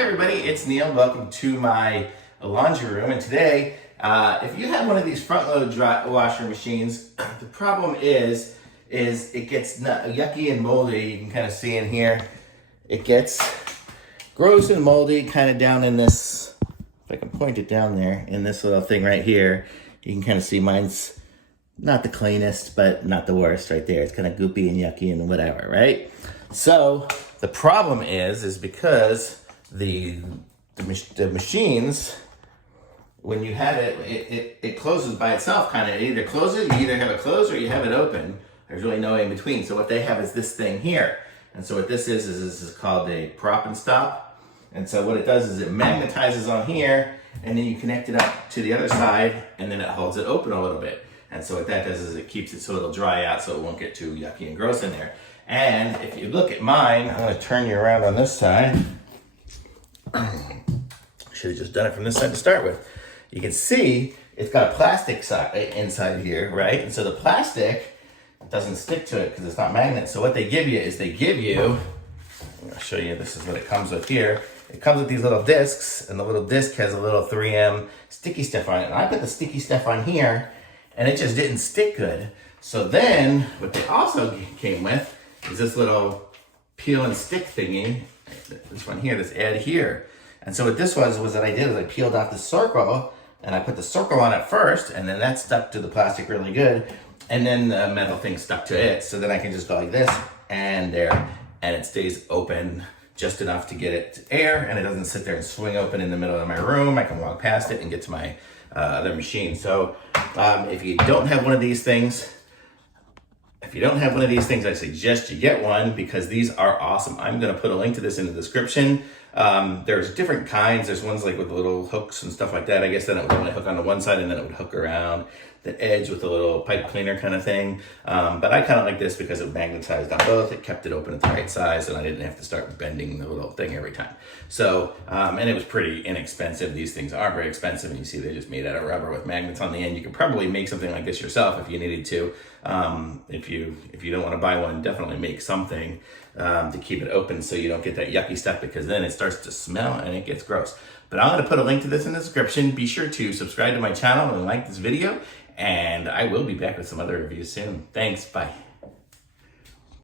Hi everybody, it's Neil. Welcome to my laundry room. And today, if you have one of these front load dry washer machines, the problem is it gets yucky and moldy. You can kind of see in here, it gets gross and moldy kind of down in this, if I can point it down there, in this little thing right here. You can kind of see mine's not the cleanest, but not the worst right there. It's kind of goopy and yucky and whatever, right? So the problem is because the machines, when you have it closes by itself kind of. It either closes, you either have it closed or you have it open. There's really no in between. So what they have is this thing here. And so what this is called a prop and stop. And so what it does is it magnetizes on here, and then you connect it up to the other side, and then it holds it open a little bit. And so what that does is it keeps it so it'll dry out so it won't get too yucky and gross in there. And if you look at mine, I'm going to turn you around on this side. Should have just done it from this side to start with. You can see it's got a plastic side inside here, right? And so the plastic doesn't stick to it because it's not magnet. So what they give you is I'll show you, this is what it comes with here. It comes with these little discs, and the little disc has a little 3M sticky stuff on it. And I put the sticky stuff on here, and it just didn't stick good. So then what they also came with is this little peel and stick thingy. This one here, this add here. And so what this was that I did is I peeled off the circle, and I put the circle on it first, and then that stuck to the plastic really good. And then the metal thing stuck to it. So then I can just go like this and there, and it stays open just enough to get it to air, and it doesn't sit there and swing open in the middle of my room. I can walk past it and get to my other machine. So if you don't have one of these things, I suggest you get one because these are awesome. I'm going to put a link to this in the description. There's different kinds. There's ones like with little hooks and stuff like that. I guess then it would only hook on the one side and then it would hook around the edge with a little pipe cleaner kind of thing. But I kind of like this because it magnetized on both. It kept it open at the right size and I didn't have to start bending the little thing every time. So, and it was pretty inexpensive. These things aren't very expensive, and you see they're just made out of rubber with magnets on the end. You could probably make something like this yourself if you needed to. If you don't want to buy one, definitely make something to keep it open so you don't get that yucky stuff, because then it starts to smell and it gets gross. But I'm going to put a link to this in the description. Be sure to subscribe to my channel and like this video, and I will be back with some other reviews soon. Thanks, bye.